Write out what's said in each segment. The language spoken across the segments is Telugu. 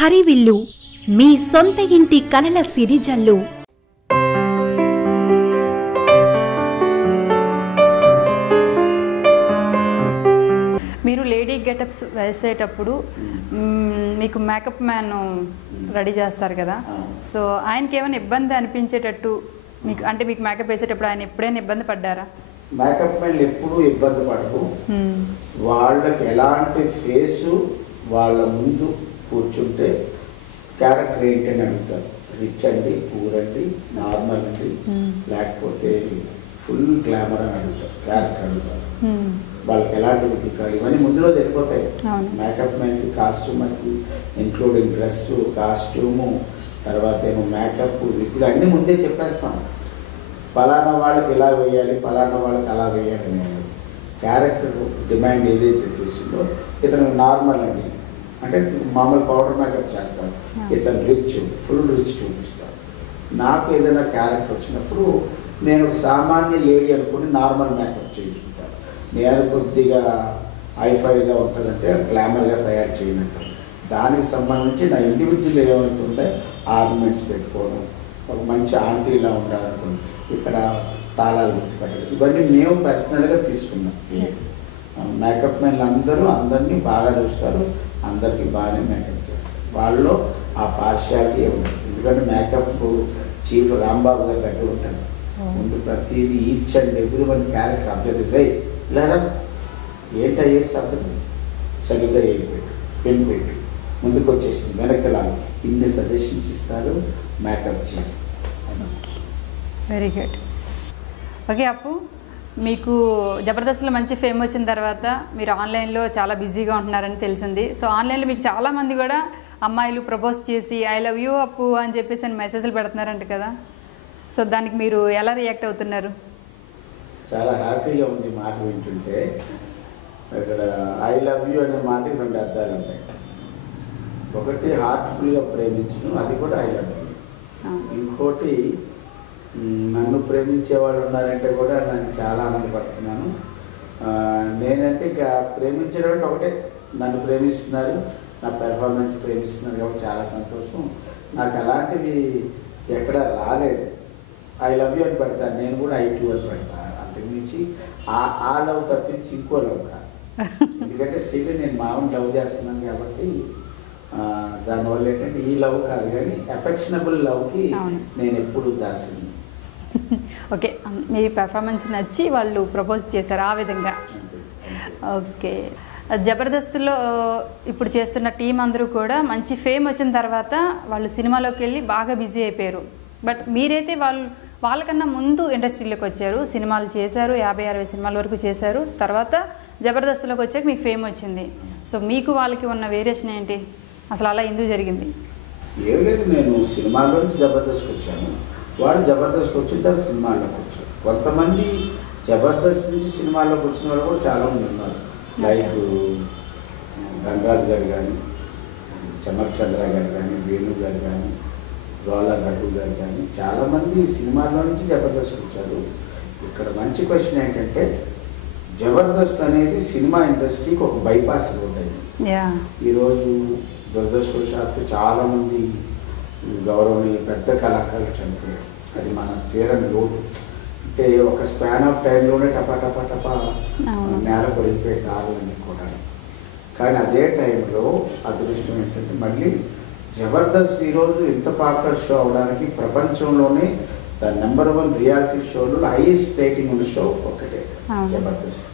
హరివిల్లు మీ సొంత ఇంటి కలల సిరిజల్లు. మీరు లేడీ గెటప్స్ వేసేటప్పుడు మీకు మేకప్ మ్యాన్ రెడీ చేస్తారు కదా, సో ఆయనకి ఏమైనా ఇబ్బంది అనిపించేటట్టు మీకు అంటే మీకు మేకప్ వేసేటప్పుడు ఆయన ఎప్పుడైనా ఇబ్బంది పడ్డారా? మేకప్ మ్యాన్లు ఎప్పుడూ ఇబ్బంది పడరు. వాళ్ళకి ఎలాంటి ఫేసు వాళ్ళ ముందు కూర్చుంటే క్యారెక్టర్ ఏంటి అని అడుగుతారు. రిచ్ అండి, పూర్ అండి, నార్మల్ అండి, లేకపోతే ఫుల్ గ్లామర్ అని అడుగుతారు, క్యారెక్టర్ అడుగుతారు. వాళ్ళకి ఎలాంటి ఇవన్నీ ముందులో తెలిపోతాయి. మేకప్ మ్యాన్కి కాస్ట్యూమర్కి ఇంక్లూడింగ్ డ్రెస్సు, కాస్ట్యూము, తర్వాత ఏమో మేకప్, ఇప్పుడు అన్నీ ముందే చెప్పేస్తాం. ఫలానా వాళ్ళకి ఇలా వేయాలి, ఫలానా వాళ్ళకి అలా వేయాలి అనేది క్యారెక్టర్ డిమాండ్ ఏదైతే చేసిందో. ఇతను నార్మల్ అండి అంటే మామూలు పౌడర్ మేకప్ చేస్తాను, ఇతను రిచ్, ఫుల్ రిచ్ చూపిస్తాను. నాకు ఏదైనా క్యారెక్టర్ వచ్చినప్పుడు నేను ఒక సామాన్య లేడీ అనుకుని నార్మల్ మేకప్ చేయించుకుంటాను. నేను కొద్దిగా హైఫైగా ఉంటుందంటే గ్లామర్గా తయారు చేయనట్టు. దానికి సంబంధించి నా ఇండివిజువల్ ఏమవుతుంటే ఆర్నమెంట్స్ పెట్టుకోవడం, ఒక మంచి ఆంటీలా ఉండాలనుకోండి, ఇక్కడ తాళాలు గుర్తుపెట్టడం, ఇవన్నీ మేము పర్సనల్గా తీసుకున్నాం. మేకప్ మ్యాన్లు అందరినీ బాగా చూస్తారు, అందరికీ బాగానే మేకప్ చేస్తారు. వాళ్ళలో ఆ పార్షియాలిటీ ఉండదు. ఎందుకంటే మేకప్ చీఫ్ రాంబాబు గారి దగ్గర ఉంటాడు. ముందు ప్రతిదీ each and every one character observe అయ్యి ఇలా ఏంటి అయ్యే శబ్దం సరిగ్గా వేయపెట్టు, పెన్ పెట్టు, ముందుకు వచ్చేసింది వెనకలాగా ఇన్ని సజెషన్స్ ఇస్తారు makeup chief. Very good. Okay అప్పు, మీకు జబర్దస్త్లో మంచి ఫేమ్ వచ్చిన తర్వాత మీరు ఆన్లైన్లో చాలా బిజీగా ఉంటున్నారని తెలిసింది. సో ఆన్లైన్లో మీకు చాలామంది కూడా అమ్మాయిలు ప్రపోజ్ చేసి ఐ లవ్ యూ అప్పు అని చెప్పేసి అని మెసేజ్లు పెడుతున్నారంట కదా, సో దానికి మీరు ఎలా రియాక్ట్ అవుతున్నారు? చాలా హ్యాపీగా ఉంది మాట వింటుంటే. ఇక్కడ ఐ లవ్ యూ అనే మాటకి రెండు అర్థాలు ఉంటాయి. ఒకటి హార్ట్ఫుల్గా ప్రేమించను, అది కూడా ఐ లవ్ యూ. ఇంకోటి నన్ను ప్రేమించే వాళ్ళు ఉన్నారంటే కూడా నేను చాలా ఆనందపడుతున్నాను. నేనంటే ఇక ప్రేమించడం అంటే ఒకటే, నన్ను ప్రేమిస్తున్నారు, నా పెర్ఫార్మెన్స్ ప్రేమిస్తున్నారు కాబట్టి చాలా సంతోషం. నాకు అలాంటివి ఎక్కడ రాలేదు. ఐ లవ్ యూ అని పెడతాను, నేను కూడా ఐ టూ అని పెడతాను. అంతకుమించి ఆ లవ్ తప్పించి ఇంకో లవ్ కాదు. ఎందుకంటే స్టిల్ నేను మామూలు లవ్ చేస్తున్నాను కాబట్టి దానివల్ల ఏంటంటే ఈ లవ్ కాదు, కానీ అఫెక్షనబుల్ లవ్కి నేను ఎప్పుడు దాసుని. ఓకే, మీ పెర్ఫార్మెన్స్ నచ్చి వాళ్ళు ప్రపోజ్ చేశారు ఆ విధంగా. ఓకే, జబర్దస్త్లో ఇప్పుడు చేస్తున్న టీం అందరూ కూడా మంచి ఫేమ్ వచ్చిన తర్వాత వాళ్ళు సినిమాలోకి వెళ్ళి బాగా బిజీ అయిపోయారు. బట్ మీరైతే వాళ్ళకన్నా ముందు ఇండస్ట్రీలోకి వచ్చారు, సినిమాలు చేశారు, 50-60 సినిమాల వరకు చేశారు. తర్వాత జబర్దస్త్లోకి వచ్చాక మీకు ఫేమ్ వచ్చింది. సో మీకు వాళ్ళకి ఉన్న వేరియేషన్ ఏంటి, అసలు అలా ఎందుకు జరిగింది? ఏం లేదు, నేను సినిమాలో నుంచి జబర్దస్త్కి వచ్చాను, వాడు జబర్దస్త్కి వచ్చిన తర్వాత సినిమాల్లోకి వచ్చారు. కొంతమంది జబర్దస్త్ నుంచి సినిమాల్లోకి వచ్చిన వాళ్ళు కూడా చాలామంది ఉన్నారు. లైక్ ధనరాజ్ గారు కానీ, చమక్ చంద్ర గారు కానీ, వేణు గారు కానీ, రోలా రఘు గారు కానీ చాలామంది సినిమాల్లో నుంచి జబర్దస్త్కి వచ్చారు. ఇక్కడ మంచి క్వశ్చన్ ఏంటంటే జబర్దస్త్ అనేది సినిమా ఇండస్ట్రీకి ఒక బైపాస్ రోడ్ అయింది. ఈరోజు దురదృష్టవశాత్తు చాలామంది గౌరవనీయ పెద్ద కళాకారులు చనిపోయారు. అది మన తీరని లోటు. అంటే ఒక స్పాన్ ఆఫ్ టైంలోనే టపా నేల పడిపోయే కార్లన్నీ కూడా. కానీ అదే టైంలో అదృష్టం ఏంటంటే మళ్ళీ జబర్దస్త్ ఈరోజు ఇంత పాపులర్ షో అవడానికి ప్రపంచంలోనే ద నెంబర్ 1 రియాలిటీ షోలో హైయెస్ట్ రేటింగ్ ఉన్న షో ఒకటే జబర్దస్త్.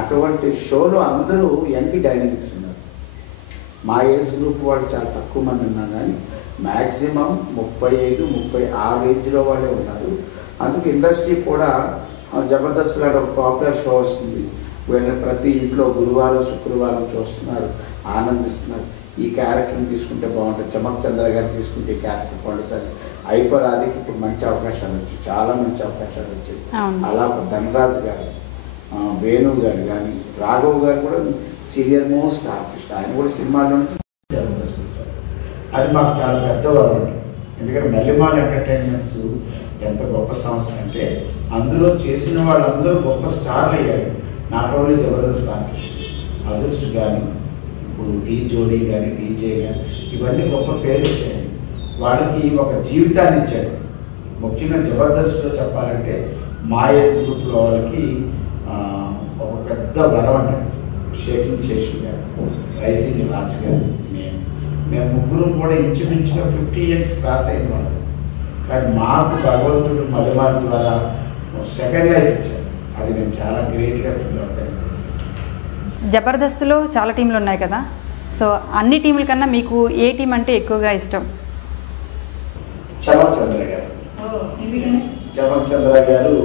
అటువంటి షోలో అందరూ యంగ్ డైనమిక్స్ ఉన్నారు. మా ఏజ్ గ్రూప్ వాళ్ళు చాలా తక్కువ మంది ఉన్నాం, కానీ మ్యాక్సిమం 35-36 ఏజ్లో వాళ్ళే ఉన్నారు. అందుకు ఇండస్ట్రీ కూడా జబర్దస్త్ లాంటి ఒక పాపులర్ షో వస్తుంది, వీళ్ళని ప్రతి ఇంట్లో గురువారం శుక్రవారం చూస్తున్నారు, ఆనందిస్తున్నారు. ఈ క్యారెక్టర్ని తీసుకుంటే బాగుంటుంది, చమక్ చంద్ర గారు తీసుకుంటే ఈ క్యారెక్టర్ పండుతుంది. అయిపోరాదికి ఇప్పుడు మంచి అవకాశాలు వచ్చాయి, చాలా మంచి అవకాశాలు వచ్చాయి. అలా ధనరాజ్ గారు, వేణు గారు కానీ, రాఘవ్ గారు కూడా సీనియర్ మోస్ట్ ఆర్టిస్ట్, ఆయన కూడా సినిమాలో నుంచి జబర్దస్త్ వచ్చారు. అది మాకు చాలా పెద్దవాళ్ళు. ఎందుకంటే మెల్లిమాల్ ఎంటర్టైన్మెంట్స్ ఎంత గొప్ప సంస్థ అంటే అందులో చేసిన వాళ్ళందరూ గొప్ప స్టార్లు అయ్యారు. Not only Jabardasth artist, others కానీ ఇప్పుడు టీ జోడీ కానీ డీజే కానీ ఇవన్నీ గొప్ప పేరు వచ్చాయి. వాళ్ళకి ఒక జీవితాన్ని ఇచ్చాడు. ముఖ్యంగా జబర్దస్త్లో చెప్పాలంటే మా ఏజ్ గ్రూప్లో వాళ్ళకి ఒక పెద్ద వరం అంటే షేకింగ్ శేషు గారు, రైసింగ్ రాజు గారు, మేము ముగ్గురు కూడా ఇంచుమించుగా 50 years క్రాస్ అయిన వాళ్ళు. కానీ మాకు భగవంతుడు మలిమాల ద్వారా సెకండ్ లైఫ్ ఇచ్చారు. అది నేను చాలా గ్రేట్గా ఫీల్ అవుతాను. జబర్దస్త్లో చాలా టీంలు ఉన్నాయి కదా, సో అన్ని టీంల కన్నా మీకు ఏ టీం అంటే ఎక్కువగా ఇష్టం? చమక్ చంద్ర గారు. చమక్ చంద్ర గారు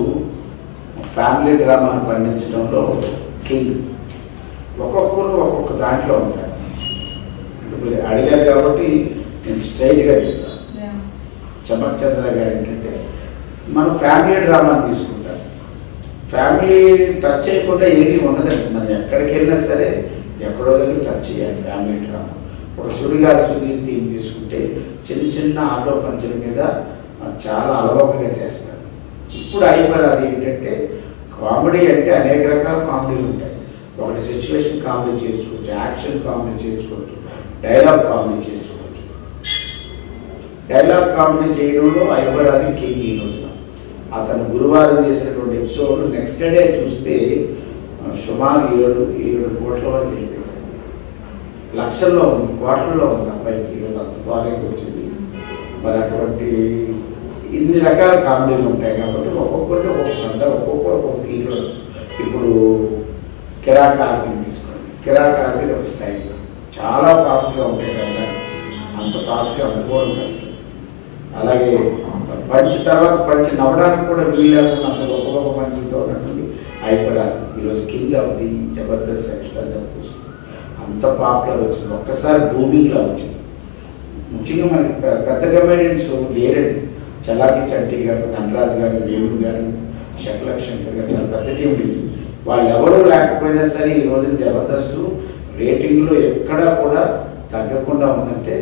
ఫ్యామిలీ డ్రామాను పండించడంలో కింగ్. ఒక్కొక్కరు ఒక్కొక్క దాంట్లో ఉంటారు. ఇప్పుడు అడిగారు కాబట్టి నేను స్ట్రైట్గా చెప్తాను. చమక్ చంద్ర గారు ఏంటంటే మనం ఫ్యామిలీ డ్రామాని తీసుకుంటాం. ఫ్యామిలీ టచ్ చేయకుండా ఏది ఉండదండి. మనం ఎక్కడికి వెళ్ళినా సరే ఎక్కడో దగ్గర టచ్ చేయాలి ఫ్యామిలీ డ్రామా. ఒక సుడిగాలి సుధీర్ థీమ్ తీసుకుంటే చిన్న చిన్న ఆటో పంచుల మీద చాలా అలవోకగా చేస్తారు. ఇప్పుడు అయిపోయి అది ఏంటంటే కామెడీ అంటే అనేక రకాల కామెడీలు ఉంటాయి. ఒకటి సిచ్యువేషన్ కామెడీ చేసుకోవచ్చు, యాక్షన్ కామెడీ చేసుకోవచ్చు, డైలాగ్ కామెడీ చేసుకోవచ్చు. డైలాగ్ కామెడీ చేయడంలో ఐబరాది కింగ్ ఈ రోజున. అతను గురువారం చేసినటువంటి ఎపిసోడ్ నెక్స్ట్ డే చూస్తే సుమారు 7 కోట్ల వరకు వెళ్ళిపోయింది. లక్షల్లో ఉంది, కోట్లలో ఉంది అబ్బాయికి ఈరోజు అంత త్వరగా వచ్చింది. మరి అటువంటి ఇన్ని రకాల కామెడీలు ఉంటాయి కాబట్టి ఒక్కొక్కరికి ఒక్కొక్కరు ఒక్కొక్క తీరులో వచ్చింది. ఇప్పుడు కిరాకార్ని తీసుకోండి. కిరాకార్ని ఒక స్టైల్ చాలా ఫాస్ట్గా ఉంటాయి కదా, అంత ఫాస్ట్గా అందుకోవడం కష్టం. అలాగే పంచ్ తర్వాత పంచ్ నవ్వడానికి కూడా వీలు లేకుండా అంత గొప్ప గొప్ప పంచులతో ఉన్నటువంటి అయిపోరాదు ఈరోజు king of the Jabardasth extra Jabardasth అంత పాపులర్ వచ్చింది. ఒక్కసారి బూమింగ్లో వచ్చింది. ముఖ్యంగా మనకి పెద్ద కమెడియన్స్ లేరండి. చలాకి చంటి గారు, ధనరాజు గారు, వేణు గారు, శకలక్ శంకర్ గారు చాలా పెద్ద టీం. వాళ్ళు ఎవరూ లేకపోయినా సరే ఈ రోజు జబర్దస్త్ రేటింగ్లో ఎక్కడా కూడా తగ్గకుండా ఉందంటే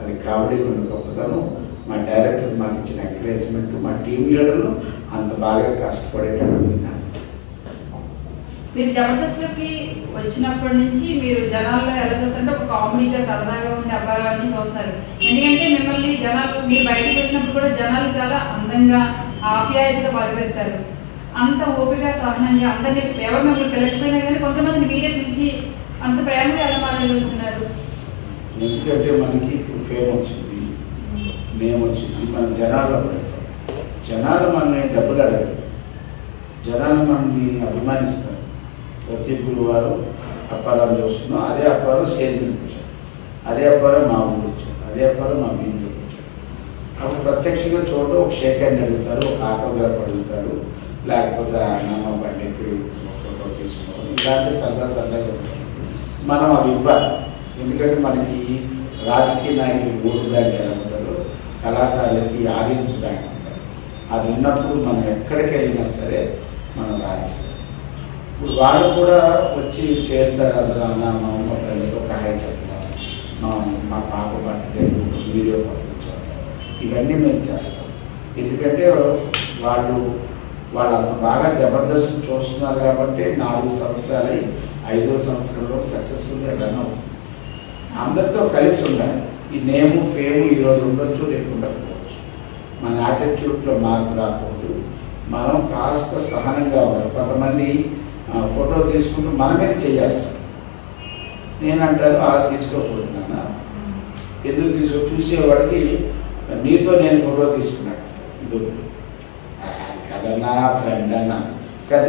అది కామెడీలో ఉన్న గొప్పతనం. మా డైరెక్టర్ మాకు ఇచ్చిన ఎంకరేజ్మెంట్, మా టీం లీడర్లు అంత బాగా కష్టపడేటటువంటి మీరు జబర్దస్త్లోకి వచ్చినప్పటి నుంచి మీరు జనాల్లో ఎలా చూస్తారంటే ఒక కామెడీగా సరదాగా ఉండే అబ్బాయిని చూస్తారు. ఎందుకంటే మిమ్మల్ని జనాలు మీరు బయటకు వచ్చినప్పుడు కూడా జనాలు చాలా అందంగా ఆప్యాయతగా పలకరిస్తారు. అంత ఓపిక సహనంగా అందరినీ ఎవరు మిమ్మల్ని పిలకపోయినా కానీ కొంతమందిని మీరే పిలిచి అంత ప్రేమగా ఎలా మాట్లాడుకుంటున్నారు? ఎందుకంటే మనకి ఇప్పుడు ఫేమ్ వచ్చింది, మేము వచ్చింది, మనం జనాల్లో పెడతాం. జనాలు మనల్ని డబ్బులు అడగరు, జనాలు మనల్ని అభిమానిస్తారు. ప్రతి గురువారం అప్పారాలు చూస్తున్నాం, అదే అప్పారం స్టేజ్ మీద వచ్చాం, అదే అప్పారం మా ఊరు వచ్చాం, అదే అప్పారం మా వీధిలోకి వచ్చాం. అప్పుడు ప్రత్యక్షంగా చూడటం ఒక షేక్ హ్యాండ్ అడుగుతారు, ఒక ఆటోగ్రాఫ్ అడుగుతారు, లేకపోతే నాన్న బండికి ఫోటో తీసుకోవాలి. ఇలాంటి సరదాగా ఉంటాయి. మనం అవి ఇవ్వాలి. ఎందుకంటే మనకి రాజకీయ నాయకులు ఓటు బ్యాంక్ ఎలా ఉంటారో కళాకారులకి ఆడియన్స్ బ్యాంక్ ఉంటారు. అది ఉన్నప్పుడు మనం ఎక్కడికి వెళ్ళినా సరే మనం రాణిస్తాం. ఇప్పుడు వాళ్ళు కూడా వచ్చి చేరుతారు. అందరూ అన్న మా అమ్మ ఫ్రెండ్తో ఒక హాయ్ చెప్పాలి, మా పాప బర్త్డే వీడియో పంపించాలి, ఇవన్నీ మేము చేస్తాం. ఎందుకంటే వాళ్ళు అంత బాగా జబర్దస్త్ చూస్తున్నారు కాబట్టి 4 సంవత్సరాలు 5వ సంవత్సరంలో సక్సెస్ఫుల్గా రన్ అవుతుంది. అందరితో కలిసి ఉండాలి. ఈ నేము ఫేము ఈరోజు ఉండొచ్చు, రేపు ఉండకపోవచ్చు. మన యాటిట్యూడ్లో మార్పు రాకూడదు. మనం కాస్త సహనంగా ఉండాలి. కొంతమంది ఫోటో తీసుకుంటూ మన మీద చేయేస్తాను. నేనంటాను అలా తీసుకోకూడదు నాన్న, ఎందుకు చూసేవాడికి నీతో నేను ఫోటో తీసుకున్నట్టు ఇది వద్దు కదా నా ఫ్రెండ్ అన్నా.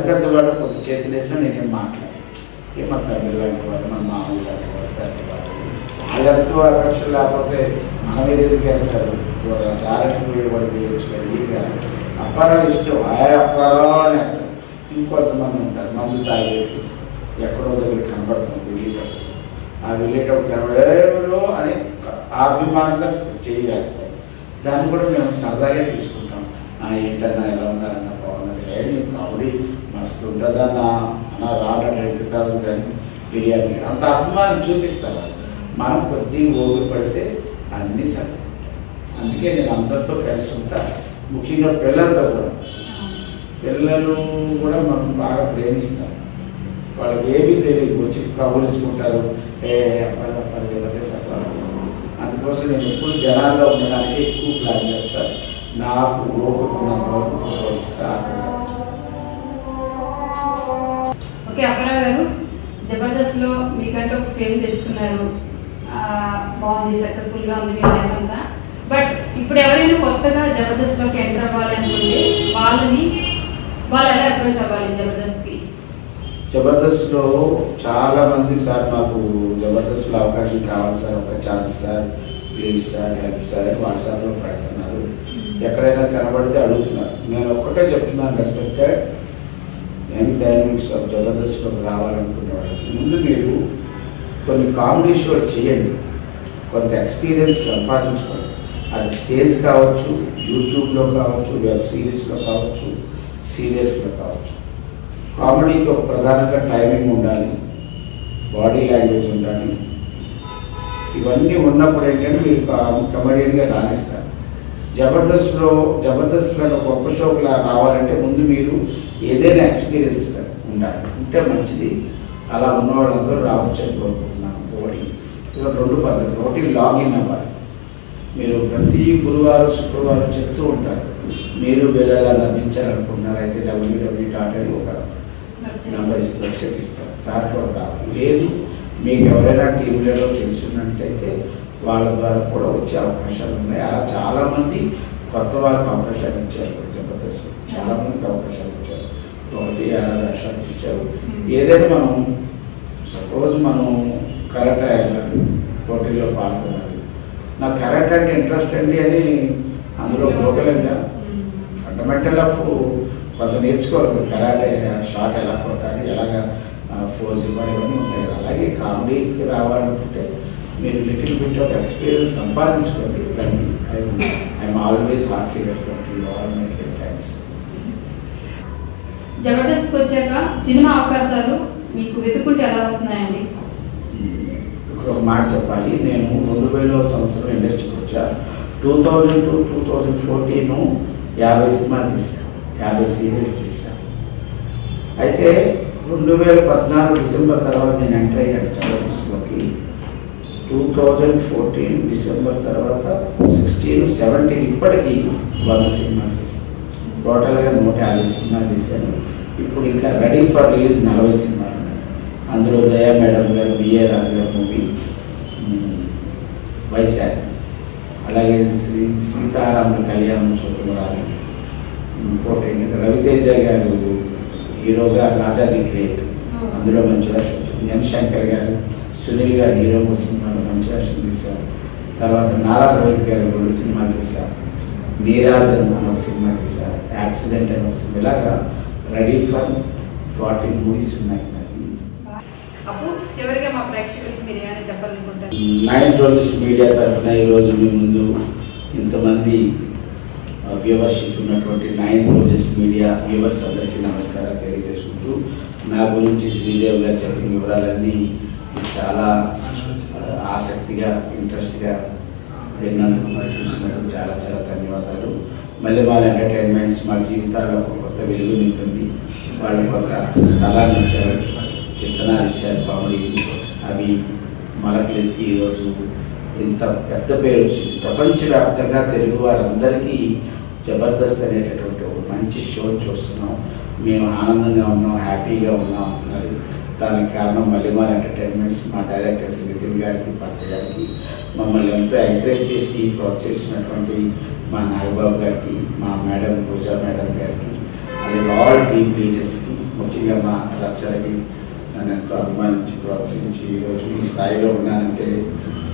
పెద్ద వాడు కొత్త చేతులు వేసినా నేనేం మాట్లాడాను. మన తండ్రి లాంటి వాడు, మన మామూలు లాంటి వాడు, పెద్దవాడు, వాళ్ళంతా అపేక్ష లేకపోతే మన మీద ఎదురు వేస్తారు. దారికి పోయేవాడు వేయవచ్చు కదా. ఏం కాదు, అప్పారావు ఇష్టం, అప్పారావు అని వేస్తారు. ఇంకొంతమంది ఉంటారు మందు తాగేసి ఎక్కడో దగ్గర కనబడుతుంది వెళ్ళేటప్పుడు. ఆ వెళ్ళేటప్పుడు కనబడేవరో అని అభిమానంగా చేస్తారు. దాన్ని కూడా మేము సరదాగా తీసుకుంటాం. ఏంటన్నా ఎలా ఉన్నారన్న బాగున్నారు, ఏమి కామెడీ మస్తు ఉంటుందన్నా అన్న రావడం 2,000 కానీ బిర్యానీ అంత అభిమానం చూపిస్తారు. మనం కొద్దిగా ఓపిక పడితే అన్నీ సత్యం. అందుకే నేను అందరితో కలిసి ఉంటా. ముఖ్యంగా పిల్లలతో కూడా, పిల్లలు కూడా మనం బాగా ప్రేమిస్తారు. వాళ్ళకి ఏమీ తెలియదు, వచ్చి కబుర్చుకుంటారు. అబ్బాయి జబర్దస్త్ అబ్బాయి. అందుకోసం నేను ఎప్పుడు జనాల్లో ఉండడానికి ఎక్కువ ప్లాన్ చేస్తాను. నాకు ఓపికన్నంత వరకు ఫోటో ఇస్తా. ఓకే అప్పారావు గారు, జబర్దస్త్లో మీకంటే ఒక ఫేమ్ తెచ్చుకున్నారు, బాగుంది, సక్సెస్ఫుల్గా ఉంది మీ లైఫ్ అంతా. బట్ ఇప్పుడు ఎవరైనా కొత్తగా జబర్దస్త్లోకి ఎంటర్ అవ్వాలి అనుకుంటే వాళ్ళు ఎలా అప్రోచ్ అవ్వాలి జబర్దస్త్కి? జబర్దస్త్లో చాలా మంది సార్ మాకు జబర్దస్త్లో అవకాశం కావాలి సార్, ఒక chance sir, please sir, help sir అని వాట్సాప్లో పెడుతున్నారు. ఎక్కడైనా కనబడితే అడుగుతున్నారు. నేను ఒక్కటే చెప్తున్నాను, రెస్పెక్టెడ్ యంగ్ డైనమిక్స్ ఆఫ్ జబర్దస్త్లోకి రావాలనుకునే వాళ్ళకి ముందు మీరు కొన్ని కామెడీ షోలు చేయండి, కొంత ఎక్స్పీరియన్స్ సంపాదించుకోండి. అది స్టేజ్ కావచ్చు, యూట్యూబ్లో కావచ్చు, వెబ్ సిరీస్లో కావచ్చు, సీరియల్స్లో కావచ్చు. కామెడీకి ఒక ప్రధానంగా టైమింగ్ ఉండాలి, బాడీ లాంగ్వేజ్ ఉండాలి. ఇవన్నీ ఉన్నప్పుడు ఏంటంటే మీరు కమెడియన్గా రాణిస్తారు. జబర్దస్త్లో గొప్ప షోకులా రావాలంటే ముందు మీరు ఏదైనా ఎక్స్పీరియన్స్ ఉండాలి, ఉంటే మంచిది. అలా ఉన్న వాళ్ళందరూ రావచ్చు అని కోరుకుంటున్నాను. ఒకటి ఇక 2 పద్ధతులు. ఒకటి లాగిన్ అవ్వాలి. మీరు ప్రతి గురువారం శుక్రవారం చెప్తూ ఉంటారు మీరు వేరేలా నవ్వించాలనుకుంటున్నారు, అయితే www.in ఒక నెంబర్ వెబ్సైట్ ఇస్తారు, దాంట్లో రావాలి. లేదు మీకు ఎవరైనా టీవీలలో తెలుసున్నట్లయితే వాళ్ళ ద్వారా కూడా వచ్చే అవకాశాలు ఉన్నాయి. అలా చాలామంది కొత్త వాళ్ళకి అవకాశాలు ఇచ్చారు. జబర్దస్త్ చాలామందికి అవకాశాలు ఇచ్చారు. ఒకటి 50 వేషాలు ఇచ్చారు. ఏదైనా మనం సపోజ్ మనం కరాటే పోటీల్లో పాల్గొనాలి, నాకు కరాటే అంటే ఇంట్రెస్ట్ అండి అని అందులో గోకలంగా ఫండమెంటల్ ఆఫ్ కొంత నేర్చుకోవాలి. కరాటే షాట్ ఎలా కొట్టాలి, ఎలాగా ఫోర్స్ ఇవ్వాలి, ఇవన్నీ ఉంటాయి కదా. అలాగే కామెడీకి రావాలనుకుంటే మీరు లిటిల్ బిట్ ఆఫ్ ఎక్స్పీరియన్స్ సంపాదించుకోండి, రండి. I'm always heartly welcome to all my friends. Jabardasth వచ్చాక సినిమా అవకాశాలు మీకు వెతుక్కుంటే ఎలా వస్తున్నాయండి? ఇక్కడ ఒక మాట చెప్పాలి. నేను 2000వ సంవత్సరం ఇండస్ట్రీకి వచ్చా. 2000 to 2014 50 సినిమాలు చేశాను, 50 సీరియల్స్ చేశాను. అయితే 2014 డిసెంబర్ తర్వాత నేను ఎంటర్ అయ్యాను జబర్దస్త్లోకి. 2014 డిసెంబర్ తర్వాత 16, 17 ఇప్పటికీ 100 సినిమాలు చేశాను. టోటల్గా 150 సినిమాలు చేశాను. ఇప్పుడు ఇంకా రెడీ ఫర్ రిలీజ్ 40 సినిమాలు ఉన్నాయి. అందులో జయ మేడం గారు, బిఏ రాజు గారు మూవీ వైశాఖ్, అలాగే శ్రీ సీతారాముల కళ్యాణం చూపురాలి, ఇంకోటి రవితేజ గారు హీరోగా రాజా ది గ్రేట్, అందులో మంచి వేషం వచ్చింది. ఎన్ శంకర్ గారు, సునీల్ గారు హీరోగా సినిమాలో మంచి వేషం తీశారు. తర్వాత నారా రోహిత్ గారు 2 సినిమాలు తీశారు. నీరాజ్ అని ఒక సినిమా తీశారు, యాక్సిడెంట్ అని ఒక సినిమా. ఇలాగా రెడీ ఫర్ 40 మూవీస్ ఉన్నాయి. అప్పు, చివరిగా మా ప్రేక్షకులకు మీరు ఏమైనా చెప్పాలనుకుంటారు? 9 రోజెస్ మీడియా తరఫున ఈరోజు మీ ముందు ఇంతమంది వ్యూవర్షిప్ ఉన్నటువంటి 9 రోజెస్ మీడియా వ్యూవర్స్ అందరికీ నమస్కారాలు తెలియజేసుకుంటూ, నా గురించి శ్రీదేవి గారు చెప్పిన వివరాలన్నీ చాలా ఆసక్తిగా, ఇంట్రెస్ట్గా విన్నందుకు, చూసినందుకు చాలా చాలా ధన్యవాదాలు. మళ్ళీ వాళ్ళ ఎంటర్టైన్మెంట్స్ మా జీవితాల్లో ఒక కొత్త వెలుగు నింపుతుంది. వాళ్ళు కొంత స్థలాన్ని ఇచ్చారు, విత్తనాలు ఇచ్చారు, కామెడీ అవి మొలకలెత్తి ఈరోజు ఇంత పెద్ద పేరు వచ్చింది. ప్రపంచవ్యాప్తంగా తెలుగు వారందరికీ జబర్దస్త్ అనేటటువంటి ఒక మంచి షో చూస్తున్నాం. మేము ఆనందంగా ఉన్నాం, హ్యాపీగా ఉన్నాం అంటున్నారు. దానికి కారణం మల్లిమాల్ ఎంటర్టైన్మెంట్స్, మా డైరెక్టర్స్ నితిన్ గారికి, భర్త గారికి, మమ్మల్ని ఎంతో ఎంకరేజ్ చేసి ప్రోత్సహిస్తున్నటువంటి మా నాగబాబు గారికి, మా మేడం పూజా మేడం గారికి, అలాగే ఆల్ టీమ్ లీడర్స్కి, ముఖ్యంగా మా రచ్చరకి నన్ను ఎంతో అభిమానించి ప్రోత్సహించి ఈరోజు ఈ స్థాయిలో ఉన్నానంటే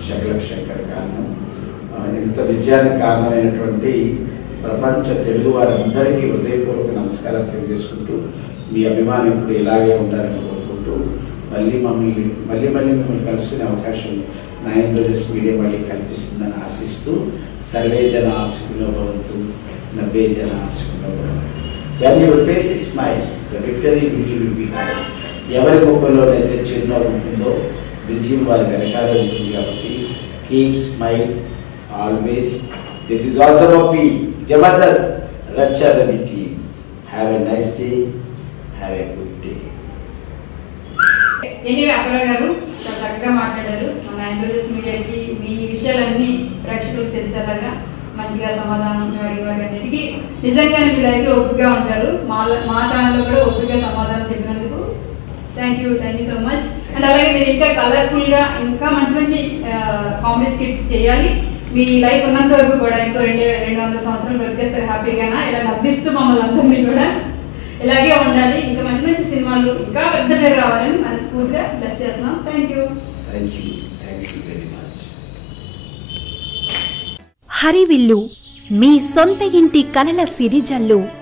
శకలక్ శంకర్ కారణం. ఇంత విజయానికి కారణమైనటువంటి ప్రపంచ తెలుగు వారందరికీ హృదయపూర్వక నమస్కారాలు తెలియజేసుకుంటూ, మీ అభిమానం ఇప్పుడు ఇలాగే ఉండాలని కోరుకుంటూ, మళ్ళీ మిమ్మల్ని కలుసుకునే అవకాశం 9 రోజెస్ మీడియా మళ్ళీ కల్పిస్తుందని ఆశిస్తూ, సర్వే జన ఆశికులో భవంతు, 90 జన ఆశికులో భవంతు. When your face is smile, the victory will be high. ఎవరి ముఖంలోనైతే చిరునవ్వు ఉంటుందో విజయం వారి వెనకాలే ఉంటుంది. కాబట్టి keep smile always. This is also P Jabardasth Racha Ravi team. Have a nice day, have a good day. Anyway Apparao గారు, చక్కగా మాట్లాడారు. మన యాంగ్లోజెస్ మీడియాకి మీ విషయాలన్నీ ప్రేక్షకులకు తెలిసేలాగా మంచిగా సమాధానం అడిగినన్నిటికీ నిజంగా మీ లైఫ్లో ఓపికగా ఉంటారు. మా ఛానల్లో కూడా ఓపికగా సమాధానం చెప్పినందుకు thank you so much. And అలాగే మీరు ఇంకా కలర్ఫుల్గా ఇంకా మంచి మంచి కామెడీ స్కిట్స్ చేయాలి. మీ లైఫ్ ఉన్నంత వరకు కూడా ఇంకో 200 సంవత్సరాలు బ్రతికేస్తారు హ్యాపీగానా, ఇలా నవ్విస్తూ మమ్మల్ని అందరినీ కూడా ఇలాగే ఉండాలి. ఇంకా మంచి మంచి సినిమాలు ఇంకా పెద్ద పేరు రావాలని మనస్ఫూర్తిగా బ్లెస్ చేస్తున్నాం. Thank you very much. హరివిల్లు మీ సొంత ఇంటి కలల సిరిజల్లు.